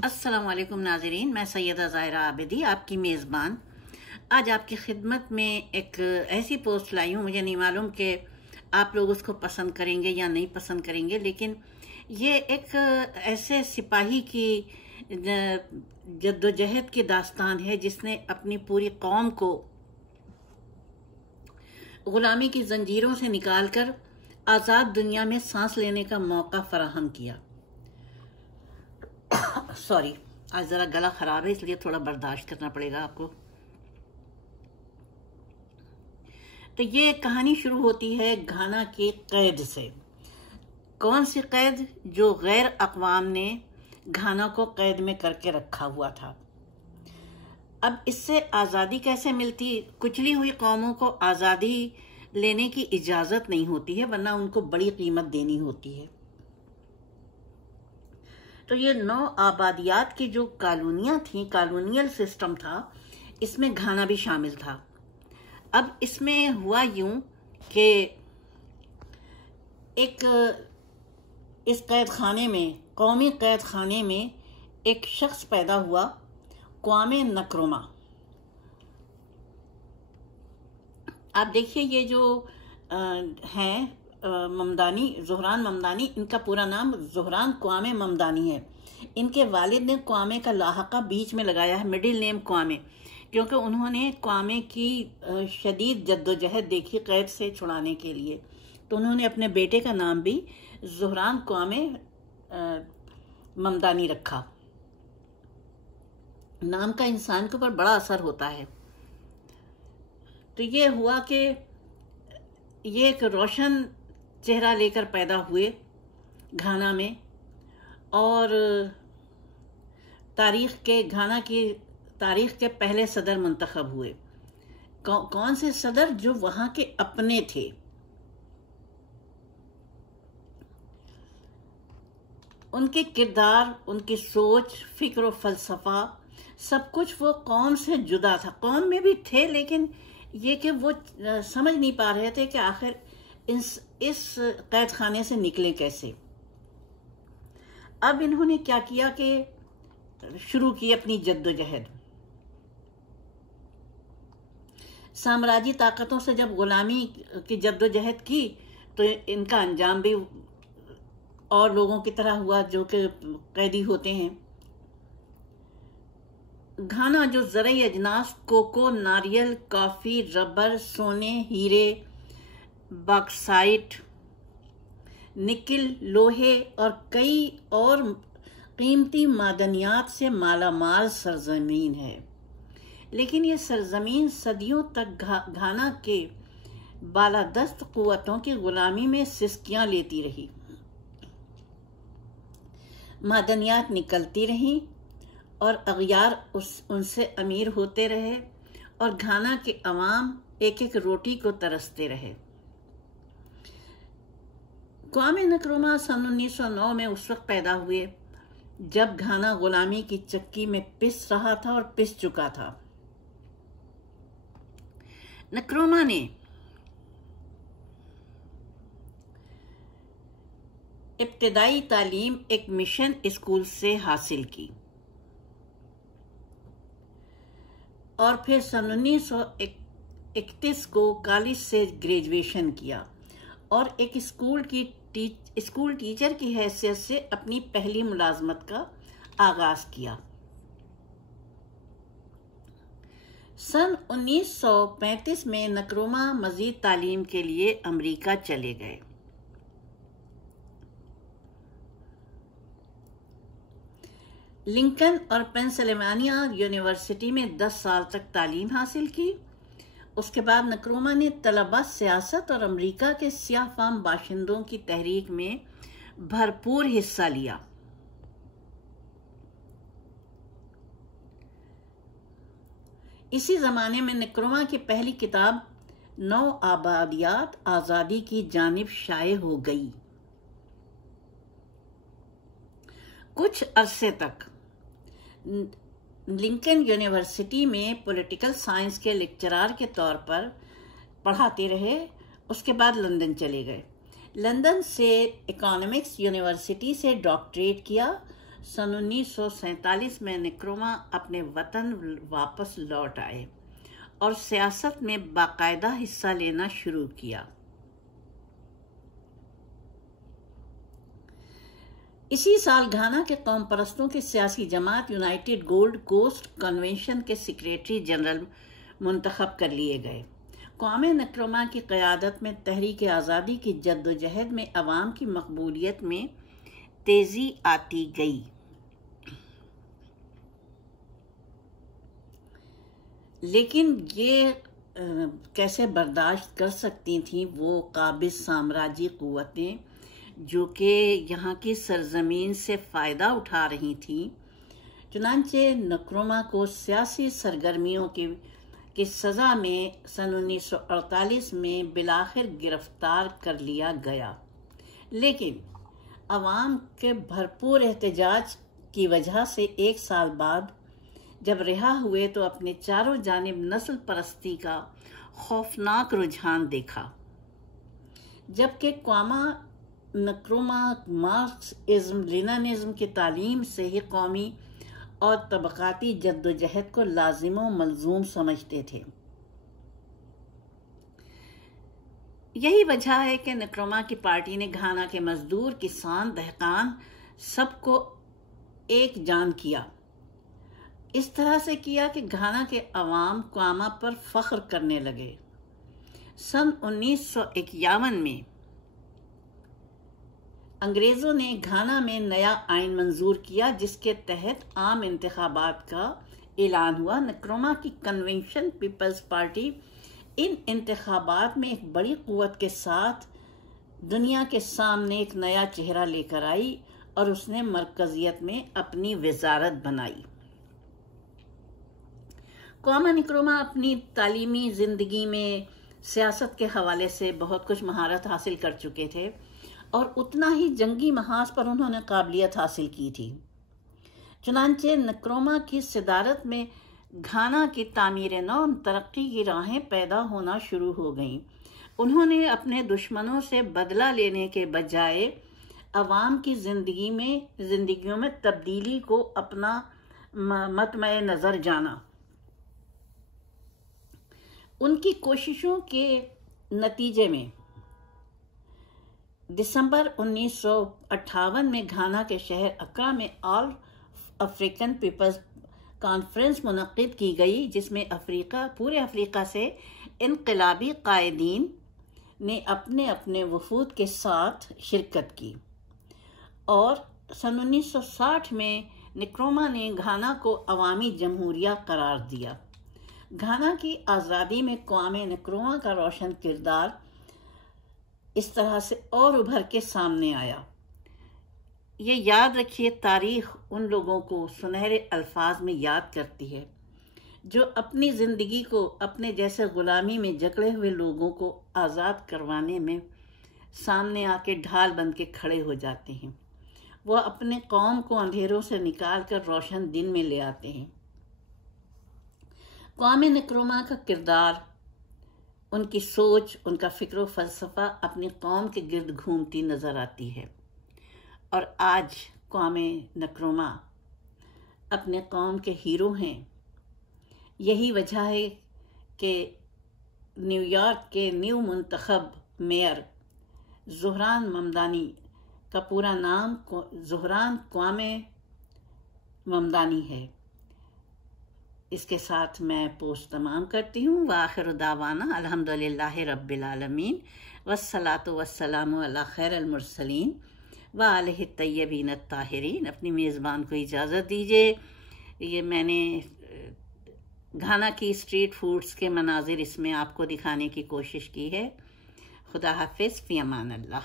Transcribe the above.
अस्सलाम वालेकुम नाज़रीन, मैं सैयदा ज़ाहिरा आबिदी आपकी मेज़बान आज आपकी खिदमत में एक ऐसी पोस्ट लाई हूँ। मुझे नहीं मालूम कि आप लोग उसको पसंद करेंगे या नहीं पसंद करेंगे, लेकिन ये एक ऐसे सिपाही की जद्दोजहद की दास्तान है जिसने अपनी पूरी कौम को ग़ुलामी की जंजीरों से निकालकर आज़ाद दुनिया में सांस लेने का मौका फराहम किया। सॉरी, आज ज़रा गला ख़राब है, इसलिए थोड़ा बर्दाश्त करना पड़ेगा आपको। तो ये कहानी शुरू होती है घाना की कैद से। कौन सी कैद? जो गैर अक़वाम ने घाना को कैद में करके रखा हुआ था। अब इससे आज़ादी कैसे मिलती? कुचली हुई कौमों को आज़ादी लेने की इजाज़त नहीं होती है, वरना उनको बड़ी कीमत देनी होती है। तो ये 9 आबादियात की जो कॉलोनियाँ थीं, कॉलोनियल सिस्टम था, इसमें घाना भी शामिल था। अब इसमें हुआ यूं कि इस कैद खाने में, कौमी कैद खाने में एक शख्स पैदा हुआ, क्वामे नक्रुमा। आप देखिए, ये जो हैं ममदानी, ज़ुहरान ममदानी, इनका पूरा नाम ज़ुहरान क्वामे ममदानी है। इनके वालिद ने क्वामे का लाहका बीच में लगाया है, मिडिल नेम क्वामे, क्योंकि उन्होंने क्वामे की शदीद जद्दोजहद देखी कैद से छुड़ाने के लिए, तो उन्होंने अपने बेटे का नाम भी ज़ुहरान क्वामे ममदानी रखा। नाम का इंसान के ऊपर बड़ा असर होता है। तो ये हुआ कि ये एक रोशन चेहरा लेकर पैदा हुए घाना में, और घाना की तारीख के पहले सदर मुंतखब हुए। कौन से सदर? जो वहाँ के अपने थे। उनके किरदार, उनकी सोच, फिक्र और फलसफा, सब कुछ वो कौम से जुदा था। कौम में भी थे, लेकिन ये कि वो समझ नहीं पा रहे थे कि आखिर इस कैद खाने से निकले कैसे। अब इन्होंने क्या किया कि शुरू की अपनी जद्दोजहद। साम्राज्य ताकतों से जब गुलामी की जद्दोजहद की, तो इनका अंजाम भी और लोगों की तरह हुआ जो कि कैदी होते हैं। घाना जो ज़रई अजनास, कोको, नारियल, कॉफ़ी, रबर, सोने, हीरे, बॉक्साइट, निकिल, लोहे और कई और कीमती मादनियात से मालामाल सरजमीन है, लेकिन ये सरजमीन सदियों तक घाना के बालादस्त कुव्वतों की गुलामी में सिस्कियां लेती रही। मादनियात निकलती रहीं और अगयार उनसे अमीर होते रहे, और घाना के अवाम एक एक रोटी को तरसते रहे। क्वामे नक्रुमा सन 1909 में उस वक्त पैदा हुए जब घाना गुलामी की चक्की में पिस रहा था और पिस चुका था। नक्रुमा ने इब्तिदाई तालीम एक मिशन स्कूल से हासिल की, और फिर सन 1931 को कॉलेज से ग्रेजुएशन किया, और एक स्कूल टीचर की हैसियत से अपनी पहली मुलाजमत का आगाज किया। सन 1935 में नक्रुमा मजीद तालीम के लिए अमेरिका चले गए। लिंकन और पेंसिल्वेनिया यूनिवर्सिटी में 10 साल तक तालीम हासिल की। उसके बाद नक्रुमा ने तलबा, सियासत और अमेरिका के सियाह फाम बाशिंदों की तहरीक में भरपूर हिस्सा लिया। इसी ज़माने में नक्रुमा की पहली किताब 9 आबादियात आज़ादी की जानिब शाये हो गई। कुछ अरसे तक लिंकन यूनिवर्सिटी में पॉलिटिकल साइंस के लेक्चरर के तौर पर पढ़ाते रहे। उसके बाद लंदन चले गए। लंदन से इकोनॉमिक्स यूनिवर्सिटी से डॉक्टरेट किया, सन 1947 में निक्रोमा अपने वतन वापस लौट आए और सियासत में बाकायदा हिस्सा लेना शुरू किया। इसी साल घाना के कौम परस्तों की सियासी जमात यूनाइटेड गोल्ड कोस्ट कन्वेंशन के सेक्रेटरी जनरल मुंतखब कर लिए गए। क्वामे नक्रोमा की क़यादत में तहरीक आज़ादी की जद्दोजहद में अवाम की मकबूलियत में तेज़ी आती गई। लेकिन ये कैसे बर्दाश्त कर सकती थीं वो काबिज़ साम्राज्य क़ुव्वतें जो कि यहाँ की सरजमीन से फ़ायदा उठा रही थीं। चुनांचे नक्रोमा को सियासी सरगर्मियों की सज़ा में सन 1948 में बिलाखिर गिरफ्तार कर लिया गया, लेकिन अवाम के भरपूर एहतजाज की वजह से 1 साल बाद जब रिहा हुए तो अपने चारों जानिब नस्ल परस्ती का खौफनाक रुझान देखा। जबकि क्वामा नक्रोमा मार्क्सिज्म लेनिनिज्म की तालीम से ही कौमी और तबकाती जद्दोजहद को लाजिम व मलजूम समझते थे। यही वजह है कि नक्रोमा की पार्टी ने घाना के मजदूर, किसान, दहकान सबको एक जान किया। इस तरह से किया कि घाना के अवाम क्वामा पर फख्र करने लगे। सन 1951 में अंग्रेज़ों ने घाना में नया आइन मंजूर किया जिसके तहत आम इंतखाबात का ऐलान हुआ। नक्रोमा की कन्वेंशन पीपल्स पार्टी इन इंतखाबात में एक बड़ी क़ुव्वत के साथ दुनिया के सामने एक नया चेहरा लेकर आई और उसने मरकजियत में अपनी वजारत बनाई। क्वामा नक्रोमा अपनी तालीमी ज़िंदगी में सियासत के हवाले से बहुत कुछ महारत हासिल कर चुके थे और उतना ही जंगी महाज पर उन्होंने काबिलियत हासिल की थी। चुनांचे नक्रोमा की सदारत में घाना की तामीर नौ तरक्की की राहें पैदा होना शुरू हो गईं। उन्होंने अपने दुश्मनों से बदला लेने के बजाय अवाम की जिंदगियों में तब्दीली को अपना मतमय नज़र जाना। उनकी कोशिशों के नतीजे में दिसंबर 1958 में घाना के शहर अक्रा में ऑल अफ्रीकन पीपल्स कॉन्फ्रेंस मुनक्किद की गई, जिसमें पूरे अफ्रीका से इनकलाबी कायदीन ने अपने अपने वफूद के साथ शिरकत की और सन 1960 में नक्रोमा ने घाना को अवामी जमहूरिया करार दिया। घाना की आज़ादी में क्वामे नक्रोमा का रोशन किरदार इस तरह से और उभर के सामने आया। ये याद रखिए, तारीख उन लोगों को सुनहरे अल्फाज में याद करती है जो अपनी ज़िंदगी को अपने जैसे ग़ुलामी में जकड़े हुए लोगों को आज़ाद करवाने में सामने आके ढाल बन के खड़े हो जाते हैं। वह अपने कौम को अंधेरों से निकाल कर रोशन दिन में ले आते हैं। क्वामे नक्रोमा का किरदार, उनकी सोच, उनका फ़िक्र फ़लसफ़ा अपनी कौम के गिर्द घूमती नज़र आती है और आज क्वामे नक्रोमा अपने कौम के हीरो हैं। यही वजह है कि न्यूयॉर्क के न्यू मुंतखब मेयर ज़ोहरान ममदानी का पूरा नाम ज़ोहरान क्वामे ममदानी है। इसके साथ मैं पोस्ट तमाम करती हूँ। व आखिर दावाना अल्हम्दुलिल्लाहि रब्बिल आलमीन वस्सलातु वस्सलामु अला खैरिल मुरसलीन व आलिहि तय्यबीन ताहिरीन। अपनी मेज़बान को इजाज़त दीजिए। ये मैंने घाना की स्ट्रीट फूड्स के मनाजिर इसमें आपको दिखाने की कोशिश की है। खुदा हाफिज़, फ़ी अमान अल्लाह।